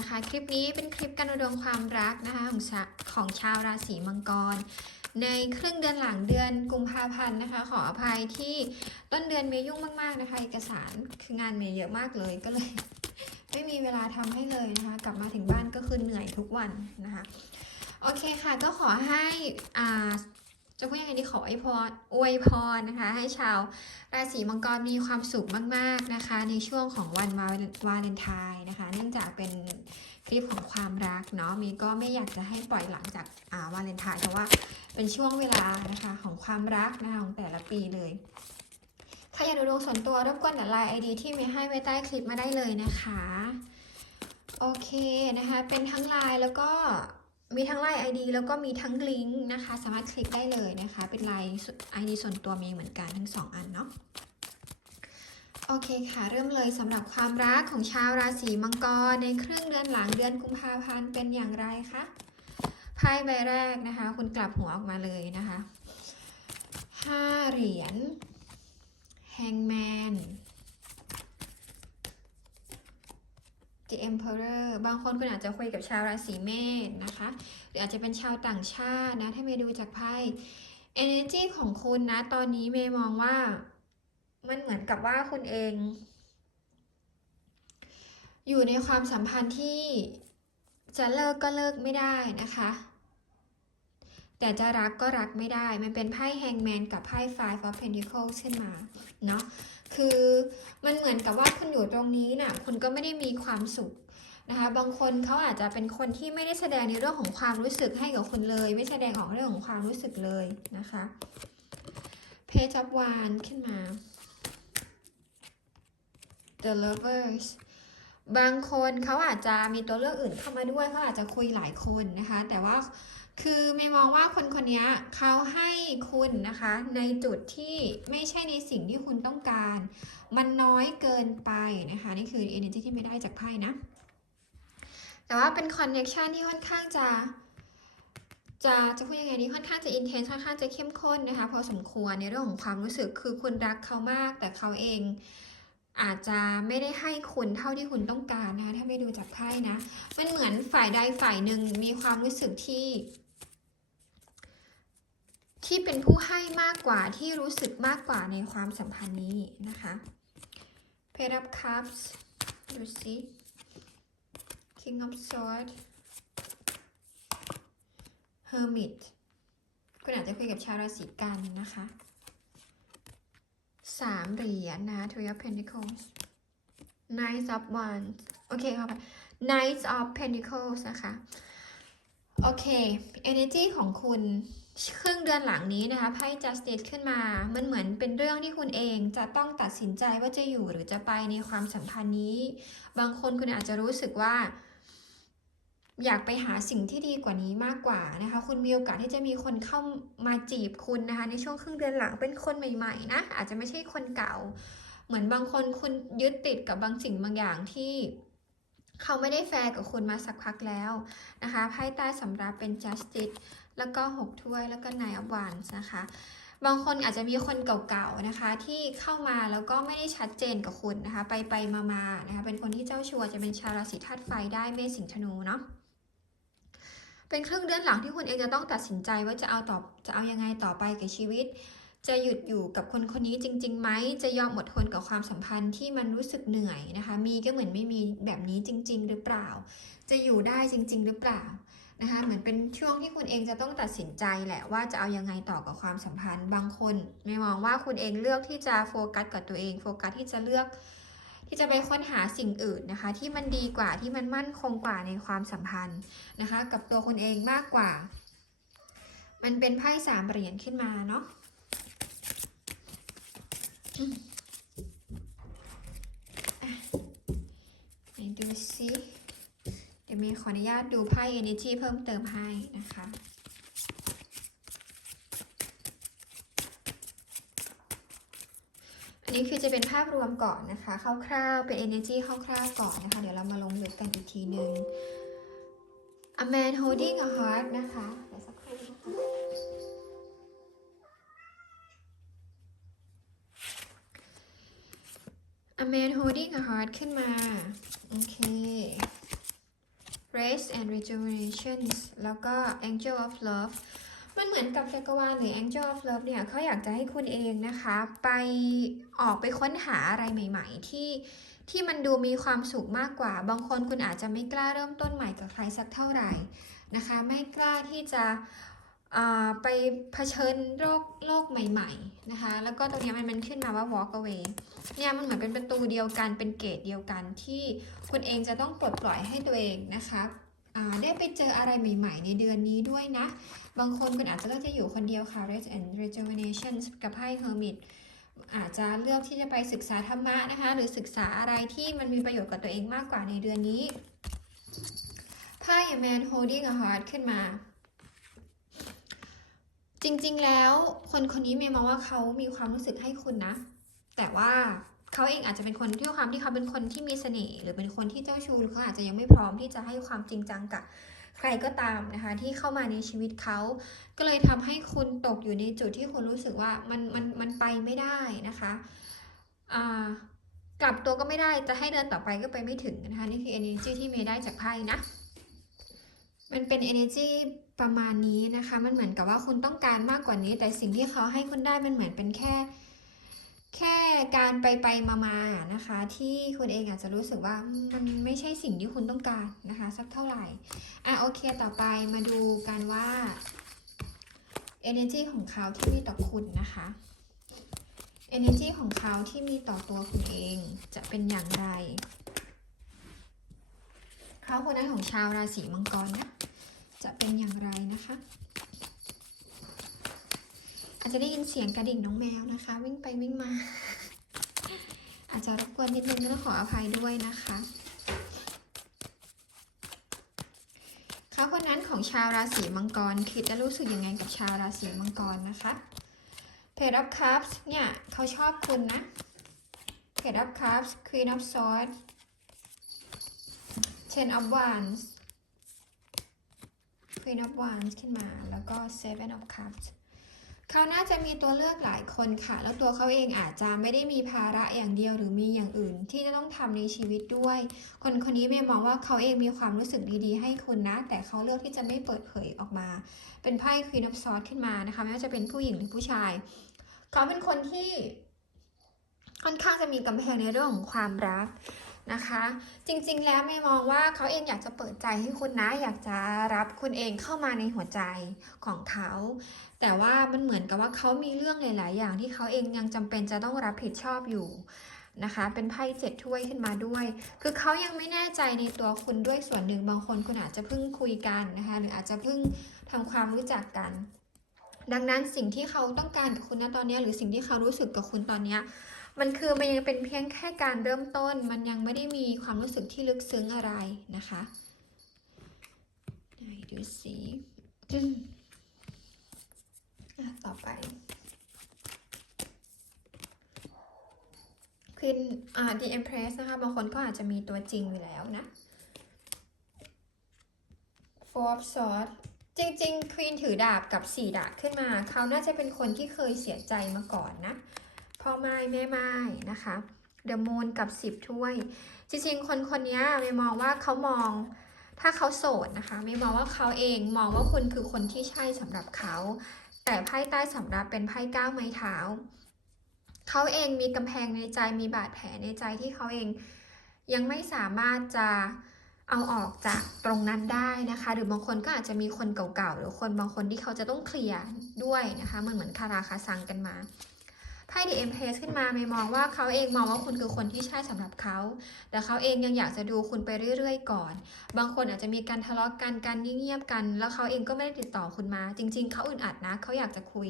นะคะ คลิปนี้เป็นคลิปการดวงความรักนะคะของชาของชาวราศีมังกร ในครึ่งเดือนหลังเดือนกุมภาพันธ์นะคะ ขออภัยที่ต้นเดือนเมย์ยุ่งมาก ๆนะคะ เอกสารคืองานเมยเยอะมากเลยก็เลย ไม่มีเวลาทำให้เลยนะคะ กลับมาถึงบ้านก็คือเหนื่อยทุกวันนะคะ โอเคค่ะก็ขอให้อ่า จะพูดยังไงดีขออวยพรอวยพรนะคะ ให้ชาวราศีมังกรมีความสุขมาก ๆนะคะ ในช่วงของวันวาเลนวาเลนไทน์นะคะ เนื่องจากเป็นคลิปของความรักเนาะมีก็ไม่อยากจะให้ปล่อยหลังจากอ่าวาเลนไทน์เพราะว่าเป็นช่วงเวลานะคะของความรักนะคะของแต่ละปีเลยใครอยากดูดวงส่วนตัวรบกวนดัดไลน์ไอดีที่มีให้ไว้ใต้คลิปมาได้เลยนะคะ โอเคนะคะ เป็นทั้งไลน์แล้วก็ มีทั้งไลน์ ID แล้วก็มีทั้งลิงก์นะคะ สามารถคลิกได้เลยนะคะ เป็นไลน์ ID ส่วนตัวมีเหมือนกันทั้งสองอันเนาะโอเคค่ะ เริ่มเลยสำหรับความรักของชาวราศีมังกรในครึ่งเดือนหลังเดือนกุมภาพันธ์เป็นอย่างไรคะไพ่ใบแรกนะคะ คุณกลับหัวออกมาเลยนะคะห้าเหรียญแฮงแมน The Emperor บางคนคุณอาจจะคุยกับชาวราศีเมษนะคะ หรืออาจจะเป็นชาวต่างชาตินะ ถ้าเมย์ดูจากไพ่ energy ของคุณนะ ตอนนี้เมย์มองว่า มันเหมือนกับว่าคุณเอง อยู่ในความสัมพันธ์ที่จะเลิกก็เลิกไม่ได้นะคะ แต่จะรักก็รักไม่ได้ มันเป็นไพ่แฮงแมนกับไพ่ Five of Pentacles ขึ้นมา เนาะ คือมันเหมือนกับว่าคุณอยู่ตรงนี้น่ะคุณก็ไม่ได้มีความสุขนะคะ บางคนเขาอาจจะเป็นคนที่ไม่ได้แสดงในเรื่องของความรู้สึกให้กับคุณเลย ไม่แสดงออกเรื่องของความรู้สึกเลยนะคะ Page of Wands ขึ้นมา The Lovers บางคนเขาอาจจะมีตัวเลือกอื่นเข้ามาด้วยเขาอาจจะคุยหลายคนนะคะ แต่ว่า คือไม่มองว่าคนคนนี้เขาให้คุณนะคะ ในจุดที่ไม่ใช่ในสิ่งที่คุณต้องการ มันน้อยเกินไปนะคะ นี่คือ energy ที่ไม่ได้จากไพ่นะ แต่ว่าเป็น connection ที่ค่อนข้างจะจะจะพูดยังไงดีค่อนข้างจะ intense ค่อนข้างจะเข้มข้นนะคะ พอสมควรในเรื่องของความรู้สึกคือคุณรักเขามาก แต่เขาเองอาจจะไม่ได้ให้คุณเท่าที่คุณต้องการนะคะถ้าไม่ดูจากไพ่นะ มันเหมือนฝ่ายใดฝ่ายหนึ่งมีความรู้สึกที่ ที่เป็นผู้ให้มากกว่าที่รู้สึกมากกว่าในความสัมพันธ์นี้นะคะ Page of Cups ดูสิ King of Swords Hermit คุณอาจจะคุยกับชาวราศีกันนะคะสามเหรียญนะ Three of Pentacles Knight of Wands โอเคค่ะ Knight of Pentacles นะคะ โอเค energy ของคุณ ครึ่งเดือนหลังนี้นะคะไพ่ justice ขึ้นมา มันเหมือนเป็นเรื่องที่คุณเองจะต้องตัดสินใจว่าจะอยู่หรือจะไปในความสัมพันธ์นี้ บางคนคุณอาจจะรู้สึกว่า อยากไปหาสิ่งที่ดีกว่านี้มากกว่านะคะ คุณมีโอกาสที่จะมีคนเข้ามาจีบคุณนะคะ ในช่วงครึ่งเดือนหลังเป็นคนใหม่ๆนะอาจจะไม่ใช่คนเก่า เหมือนบางคนคุณยึดติดกับบางสิ่งบางอย่างที่เขาไม่ได้แฟร์กับคุณมาสักพักแล้วนะคะไพ่ใต้สำรับเป็น justice แล้วก็หกถ้วยแล้วก็ nine of wands นะคะ บางคนอาจจะมีคนเก่าๆนะคะ ที่เข้ามาแล้วก็ไม่ได้ชัดเจนกับคุณนะคะ ไปไปมามาๆนะคะเป็นคนที่เจ้าชัวร์จะเป็นชาวราศีธาตุไฟได้เมษสิงห์ธนูเนาะเป็นครึ่งเดือนหลังที่คุณเองจะต้องตัดสินใจว่าจะเอาต่อจะเอายังไงต่อไปกับชีวิต จะหยุดอยู่กับคนคนนี้จริงๆไหมจะยอมอดทนกับความสัมพันธ์ที่มันรู้สึกเหนื่อยนะคะ มีก็เหมือนไม่มีแบบนี้จริง ๆ หรือเปล่า จะอยู่ได้จริง ๆ หรือเปล่า นะคะเหมือนเป็นช่วงที่คุณเองจะต้องตัดสินใจแหละว่าจะเอายังไงต่อกับความสัมพันธ์ บางคนไม่มองว่าคุณเองเลือกที่จะโฟกัสกับตัวเองโฟกัสที่จะเลือก ที่จะไปค้นหาสิ่งอื่นนะคะ ที่มันดีกว่าที่มันมั่นคงกว่าในความสัมพันธ์นะคะ กับตัวคุณเองมากกว่า มันเป็นไพ่สามเหรียญขึ้นมาเนาะอืมอะไหนดูซิ ดี๋ยวมีขออนุญาตดูไพ่ energy เพิ่มเติมให้นะคะอันนี้คือจะเป็นภาพรวมก่อนนะคะคร่าวๆเป็น energy คร่าวๆก่อนนะคะ เดี๋ยวเรามาลงลึกกันอีกทีหนึ่ง A man holding a heart นะคะเดี๋ยวสักครู่นะคะ A man holding a heart ขึ้นมา โอเค Race and Rejuvenation แล้วก็ Angel of Love มันเหมือนกับจักรวาลหรือ Angel of Love เนี่ยเขาอยากจะให้คุณเองนะคะ ไปออกไปค้นหาอะไรใหม่ ๆ ที่ที่มันดูมีความสุขมากกว่า บางคนคุณอาจจะไม่กล้าเริ่มต้นใหม่กับใครสักเท่าไหร่นะคะ ไม่กล้าที่จะ ไปเผชิญโลกโลกใหม่ ๆนะคะ แล้วก็ตรงนี้มันมันขึ้นมาว่า walk away เนี่ยมันเหมือนเป็นประตูเดียวกันเป็นเกตเดียวกันที่คุณเองจะต้องปลดปล่อยให้ตัวเองนะคะได้ไปเจออะไรใหม่ ๆ ในเดือนนี้ด้วยนะ บางคนคุณอาจจะเลือกจะอยู่คนเดียวค่ะ rest and rejuvenation กับไพ่ hermit อาจจะเลือกที่จะไปศึกษาธรรมะนะคะ หรือศึกษาอะไรที่มันมีประโยชน์กับตัวเองมากกว่าในเดือนนี้ไพ่ man holding a heart ขึ้นมา จริงๆ แล้วคนคนนี้เมย์มองว่าเขามีความรู้สึกให้คุณนะ แต่ว่าเขาเองอาจจะเป็นคนที่ความที่เขาเป็นคนที่มีเสน่ห์หรือเป็นคนที่เจ้าชู้หรือเขาอาจจะยังไม่พร้อมที่จะให้ความจริงจังกับใครก็ตามนะคะ ที่เข้ามาในชีวิตเขา ก็เลยทำให้คุณตกอยู่ในจุดที่คุณรู้สึกว่ามันมันมันไปไม่ได้นะคะอ่ากลับตัวก็ไม่ได้จะให้เดินต่อไปก็ไปไม่ถึงนะคะนี่คือ energy ที่เมย์ได้จากไพ่นะ มันเป็น energy ประมาณนี้นะคะ มันเหมือนกับว่าคุณต้องการมากกว่านี้ แต่สิ่งที่เขาให้คุณได้มันเหมือนเป็นแค่ แค่การไปไปมามาๆนะคะ ที่คุณเองอาจจะรู้สึกว่ามันไม่ใช่สิ่งที่คุณต้องการนะคะ สักเท่าไหร่อะโอเคต่อไปมาดูกันว่า energy ของเขาที่มีต่อคุณนะคะ energy ของเขาที่มีต่อตัวคุณเองจะเป็นอย่างไรเขาคนนั้นของชาวราศีมังกรนะ จะเป็นอย่างไรนะคะ อาจจะได้ยินเสียงกระดิ่งน้องแมวนะคะ วิ่งไปวิ่งมา อาจจะรบกวนนิดนึงก็ต้องขออภัยด้วยนะคะเขาคนนั้นของชาวราศีมังกรคิดจะรู้สึกยังไงกับชาวราศีมังกรนะคะ Page of Cups เนี่ยเขาชอบคุณนะ Page of Cups Queen of Swords Ten of Wands Queen of Wands ขึ้นมา แล้วก็ Seven of Cups เขาน่าจะมีตัวเลือกหลายคนค่ะ แล้วตัวเขาเองอาจจะไม่ได้มีภาระอย่างเดียวหรือมีอย่างอื่น ที่จะต้องทำในชีวิตด้วย คนคนนี้เมย์มองว่าเขาเองมีความรู้สึกดีๆ ให้คุณนะ แต่เขาเลือกที่จะไม่เปิดเผยออกมา เป็นไพ่ Queen of Swords ขึ้นมานะคะไม่ว่าจะเป็นผู้หญิงหรือผู้ชาย เขาเป็นคนที่ค่อนข้างจะมีกำแพงในเรื่องของความรัก นะคะ จริงๆแล้วไม่มองว่าเขาเองอยากจะเปิดใจให้คุณนะ อยากจะรับคุณเองเข้ามาในหัวใจของเขา แต่ว่ามันเหมือนกับว่าเขามีเรื่องหลาย ๆ อย่างที่เขาเองยังจำเป็นจะต้องรับผิดชอบอยู่นะคะ เป็นไพ่เจ็ดถ้วยขึ้นมาด้วย คือเขายังไม่แน่ใจในตัวคุณด้วยส่วนหนึ่งบางคนคุณอาจจะเพิ่งคุยกันนะคะ หรืออาจจะเพิ่งทำความรู้จักกัน ดังนั้นสิ่งที่เขาต้องการกับคุณณตอนนี้หรือสิ่งที่เขารู้สึกกับคุณตอนนี้ มันคือมันยังเป็นเพียงแค่การเริ่มต้น มันยังไม่ได้มีความรู้สึกที่ลึกซึ้งอะไรนะคะไหนดูสิอืมอะต่อไปควินอ่า The Empress นะคะ บางคนก็อาจจะมีตัวจริงอยู่แล้วนะ Four of Swords จริงๆ ควีนถือดาบกับสี่ดาบขึ้นมา เขาน่าจะเป็นคนที่เคยเสียใจมาก่อนนะ พ่อไม้แม่ไม้นะคะเดอะมูนกับสิบถ้วย จริงๆ คนคนนี้ไม่มองว่าเขามอง ถ้าเขาโสดนะคะไม่มองว่าเขาเองมองว่าคุณคือคนที่ใช่สำหรับเขา แต่ไพ่ใต้สำรับเป็นไพ่ก้าวไม้เท้าเขาเองมีกำแพงในใจมีบาดแผลในใจที่เขาเองยังไม่สามารถจะเอาออกจากตรงนั้นได้นะคะ หรือบางคนก็อาจจะมีคนเก่าๆหรือคนบางคนที่เขาจะต้องเคลียร์ด้วยนะคะมันเหมือนคาราคาซังกันมา ไพ่ดีเอ็มเพสขึ้นมาไม่มองว่าเขาเองมองว่าคุณคือคนที่ใช่สำหรับเขา แต่เขาเองยังอยากจะดูคุณไปเรื่อยๆ ก่อน บางคนอาจจะมีการทะเลาะกันการเงียบๆกัน แล้วเขาเองก็ไม่ได้ติดต่อคุณมา จริง ๆ เขาอึดอัดนะเขาอยากจะคุย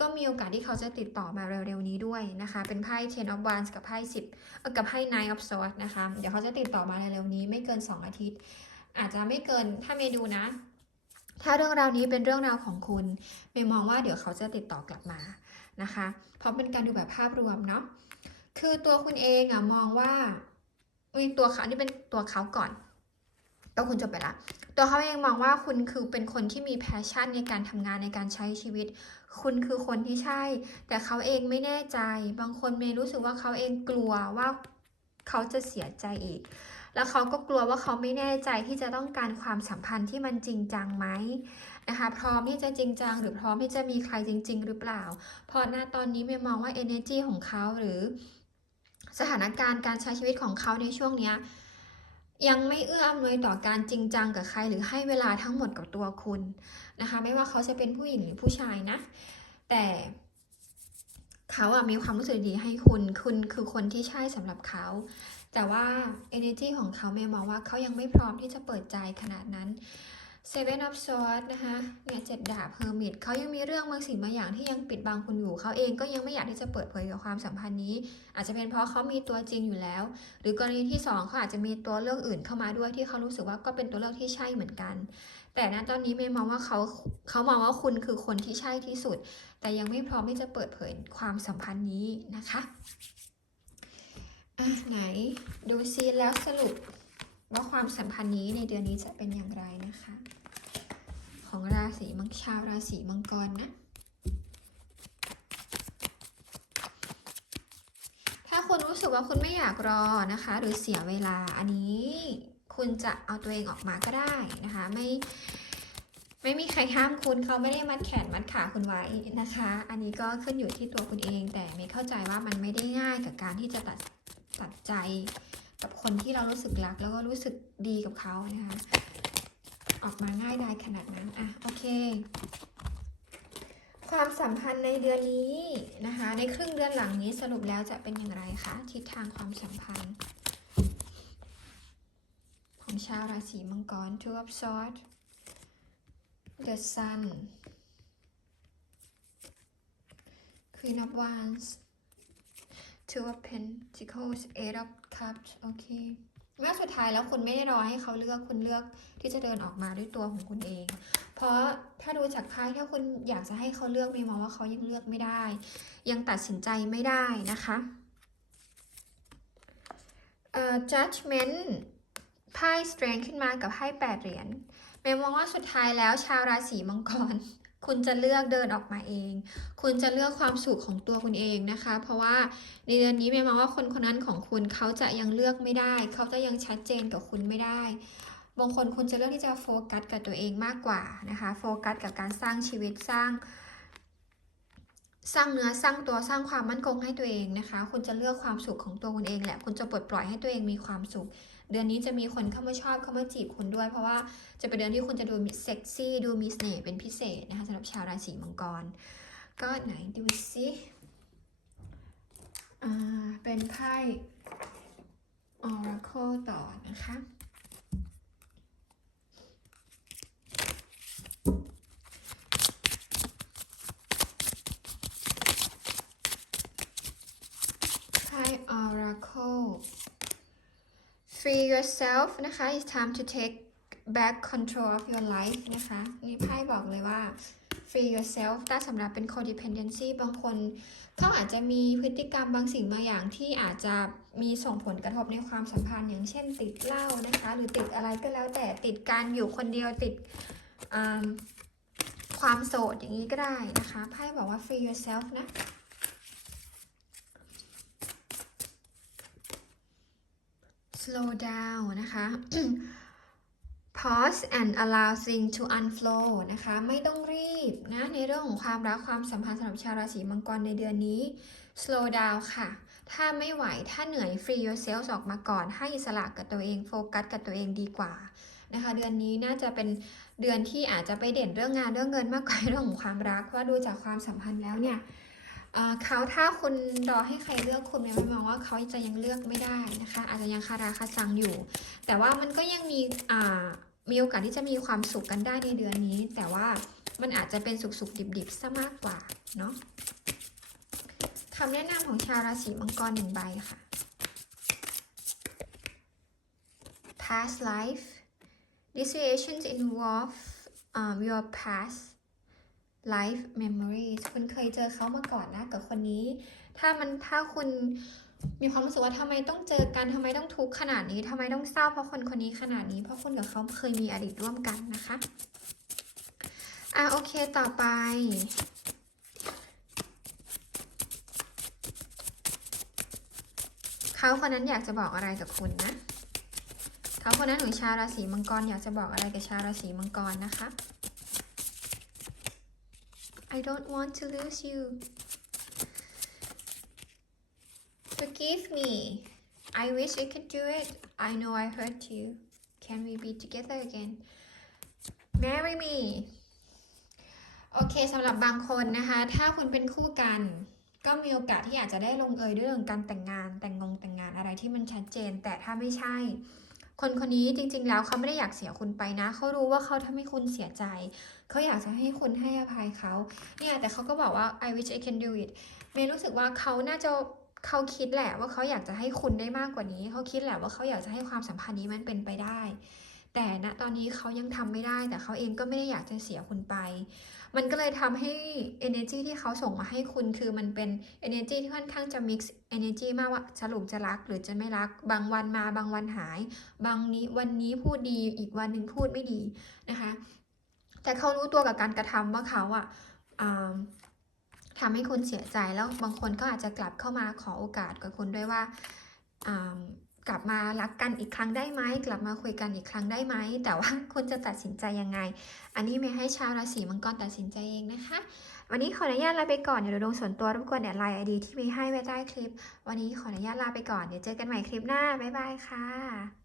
ก็มีโอกาสที่เขาจะติดต่อมาเร็วๆนี้ด้วยนะคะ เป็นไพ่ Ten of Wands กับไพ่10กับไพ่ Nine of Swords นะคะ เดี๋ยวเขาจะติดต่อมาเร็วๆนี้ไม่เกิน 2 อาทิตย์ อาจจะไม่เกินถ้าเมย์ดูนะ ถ้าเรื่องราวนี้เป็นเรื่องราวของคุณ เมย์มองว่าเดี๋ยวเขาจะติดต่อกลับมา นะคะ เพราะเป็นการดูแบบภาพรวมเนาะ คือตัวคุณเองอะมองว่าตัวเขาอันนี้เป็นตัวเขาก่อนตัวคุณจบไปละ ตัวเขาเองมองว่าคุณคือเป็นคนที่มีแพชชั่นในการทำงานในการใช้ชีวิต คุณคือคนที่ใช่ แต่เขาเองไม่แน่ใจ บางคนเมย์รู้สึกว่าเขาเองกลัวว่าเขาจะเสียใจอีก แล้วเขาก็กลัวว่าเขาไม่แน่ใจที่จะต้องการความสัมพันธ์ที่มันจริงจังไหม นะคะ พร้อมที่จะจริงจังหรือพร้อมที่จะมีใครจริง ๆ หรือเปล่า เพราะณตอนนี้เมย์มองว่า energy ของเขาหรือ สถานการณ์การใช้ชีวิตของเขาในช่วงเนี้ยยังไม่เอื้ออำนวยต่อการจริงจังกับใคร หรือให้เวลาทั้งหมดกับตัวคุณนะคะ ไม่ว่าเขาจะเป็นผู้หญิงหรือผู้ชายนะ แต่เขาอะมีความรู้สึกดีให้คุณ คุณคือคนที่ใช่สำหรับเขา แต่ว่า energy ของเขาเมย์มองว่าเขายังไม่พร้อมที่จะเปิดใจขนาดนั้น Seven of Swords นะคะเนี่ยเจ็ดดาบ Hermit เขายังมีเรื่องบางสิ่งบางอย่างที่ยังปิดบังคุณอยู่ เขาเองก็ยังไม่อยากที่จะเปิดเผยกับความสัมพันธ์นี้ อาจจะเป็นเพราะเขามีตัวจริงอยู่แล้ว หรือกรณีที่สองเขาอาจจะมีตัวเลือกอื่นเข้ามาด้วยที่เขารู้สึกว่าก็เป็นตัวเลือกที่ใช่เหมือนกัน แต่ณตอนนี้เมย์มองว่าเขาเขามองว่าคุณคือคนที่ใช่ที่สุด แต่ยังไม่พร้อมที่จะเปิดเผยความสัมพันธ์นี้นะคะอะไหนดูซีแล้วสรุป ว่าความสัมพันธ์นี้ในเดือนนี้จะเป็นอย่างไรนะคะ ของราศีมังชาวราศีมังกรนะถ้าคุณรู้สึกว่าคุณไม่อยากรอนะคะ หรือเสียเวลาอันนี้คุณจะเอาตัวเองออกมาก็ได้นะคะไม่ไม่มีใครห้ามคุณเขาไม่ได้มัดแขนมัดขาคุณไว้นะคะ อันนี้ก็ขึ้นอยู่ที่ตัวคุณเองแต่ไม่เข้าใจว่ามันไม่ได้ง่ายกับการที่จะตัดตัดใจ กับคนที่เรารู้สึกรัก แล้วก็รู้สึกดีกับเขานะคะ ออกมาง่ายได้ขนาดนั้น อะ โอเค ความสัมพันธ์ในเดือนนี้นะคะ ในครึ่งเดือนหลังนี้สรุปแล้วจะเป็นอย่างไรคะ ทิศทางความสัมพันธ์ ของชาวราศีมังกร Two of Swords The Sun Queen of Wands Two of Pentacles Eight of Cups โอเคเมื่อสุดท้ายแล้วคุณไม่ได้รอให้เขาเลือกคุณเลือกที่จะเดินออกมาด้วยตัวของคุณเอง เพราะถ้าดูจากไพ่ถ้าคุณอยากจะให้เขาเลือกม่มองว่าเขายังเลือกไม่ได้ ยังตัดสินใจไม่ได้นะคะเอ่อ judgment ไพ่ strength ขึ้นมากับไพ่แปดเหรียญเมย์มองว่าสุดท้ายแล้วชาวราศีมังกร คุณจะเลือกเดินออกมาเอง คุณจะเลือกความสุขของตัวคุณเองนะคะ เพราะว่าในเดือนนี้เมย์มองว่าคนคนนั้นของคุณเขาจะยังเลือกไม่ได้ เขาจะยังชัดเจนกับคุณไม่ได้ บางคนคุณจะเลือกที่จะโฟกัสกับตัวเองมากกว่านะคะ โฟกัสกับการสร้างชีวิตสร้าง สร้างเนื้อสร้างตัวสร้างความมั่นคงให้ตัวเองนะคะ คุณจะเลือกความสุขของตัวคุณเองแหละ คุณจะปลดปล่อยให้ตัวเองมีความสุข เดือนนี้จะมีคนเข้ามาชอบเข้ามาจีบคุณด้วย เพราะว่าจะเป็นเดือนที่คุณจะดูมีเซ็กซี่ดูมีเสน่ห์เป็นพิเศษนะคะสำหรับชาวราศีมังกร ก็ไหนดูสิอ่าเป็นไพ่ Oracle ต่อนะคะไพ่ Oracle free yourself นะคะ it's time to take back control of your life นะคะ นี่ไพ่บอกเลยว่า free yourself ถ้าสำหรับเป็น codependency บางคนเขาอาจจะมีพฤติกรรมบางสิ่งบางอย่างที่อาจจะมีส่งผลกระทบในความสัมพันธ์อย่างเช่นติดเหล้านะคะ หรือติดอะไรก็แล้วแต่ติดการอยู่คนเดียวติดความโสดอย่างนี้ก็ได้นะคะไพ่บอกว่า free yourself นะ slow down นะคะ pause and allow things to unflow นะคะ ไม่ต้องรีบนะ ในเรื่องของความรักความสัมพันธ์สำหรับชาวราศีมังกรในเดือนนี้ slow down ค่ะ ถ้าไม่ไหว ถ้าเหนื่อย free yourself ออกมาก่อน ให้อิสระกับตัวเอง โฟกัสกับตัวเองดีกว่านะคะ เดือนนี้น่าจะเป็นเดือนที่อาจจะไปเด่นเรื่องงานเรื่องเงินมากกว่าเรื่องของความรัก เพราะดูจากความสัมพันธ์แล้วเนี่ย เขาถ้าคุณรอให้ใครเลือกคุณเนี่ยมองว่าเขาจะยังเลือกไม่ได้นะคะ อาจจะยังคาราคาซังอยู่ แต่ว่ามันก็ยังมีอ่ามีโอกาสที่จะมีความสุขกันได้ในเดือนนี้ แต่ว่ามันอาจจะเป็นสุขสุขดิบดิบๆซะมากกว่าเนาะคำแนะนำของชาวราศีมังกรหนึ่งใบค่ะ past life these situations involve um, your past life memories คุณเคยเจอเขามาก่อนนะกับคนนี้ ถ้ามันถ้าคุณมีความรู้สึกว่าทำไมต้องเจอกันทำไมต้องทุกข์ขนาดนี้ทำไมต้องเศร้าเพราะคนคนนี้ขนาดนี้เพราะคุณกับเขาเคยมีอดีตร่วมกันนะคะอะโอเคต่อไป เขาคนนั้นอยากจะบอกอะไรกับคุณนะ เขาคนนั้นของชาวราศีมังกรอยากจะบอกอะไรกับชาวราศีมังกรนะคะ I don't want to lose you Forgive me I wish I could do it I know I hurt you Can we be together again Marry me โอเคสำหรับบางคนนะคะ ถ้าคุณเป็นคู่กัน ก็มีโอกาสที่อาจจะได้ลงเอยด้วยเรื่องการแต่งงานแต่งงงแต่งงานอะไรที่มันชัดเจน แต่ถ้าไม่ใช่ คนคนนี้จริง ๆ แล้วเขาไม่ได้อยากเสียคุณไปนะ เขารู้ว่าเขาทำให้คุณเสียใจ เขาอยากจะให้คุณให้อภัยเขา เนี่ยแต่เขาก็บอกว่า I wish I can do it เมย์รู้สึกว่าเขาน่าจะเขาคิดแหละว่าเขาอยากจะให้คุณได้มากกว่านี้ เขาคิดแหละว่าเขาอยากจะให้ความสัมพันธ์นี้มันเป็นไปได้ แต่ณตอนนี้เขายังทำไม่ได้ แต่เขาเองก็ไม่ได้อยากจะเสียคุณไป มันก็เลยทำให้ energy ที่เขาส่งมาให้คุณคือมันเป็น energy ที่ค่อนข้างจะ mix energy มากว่าสรุปจะรักหรือจะไม่รัก บางวันมาบางวันหาย บางนี้วันนี้พูดดีอีกวันหนึ่งพูดไม่ดีนะคะ แต่เขารู้ตัวกับการกระทำว่าเขาอะอ่าทำให้คุณเสียใจแล้วบางคนก็อาจจะกลับเข้ามาขอโอกาสกับคุณด้วยว่าอ่า กลับมารักกันอีกครั้งได้ไหมกลับมาคุยกันอีกครั้งได้ไหมแต่ว่าคุณจะตัดสินใจยังไง อันนี้ไม่ให้ชาวราศีมังกรตัดสินใจเองนะคะ วันนี้ขออนุญาตลาไปก่อนเดี๋ยวเราลงส่วนตัวรบกวนแอดไลน์ไอดีที่มีให้ไว้ใต้คลิป วันนี้ขออนุญาตลาไปก่อนเดี๋ยวเจอกันใหม่คลิปหน้าบ๊ายบายค่ะ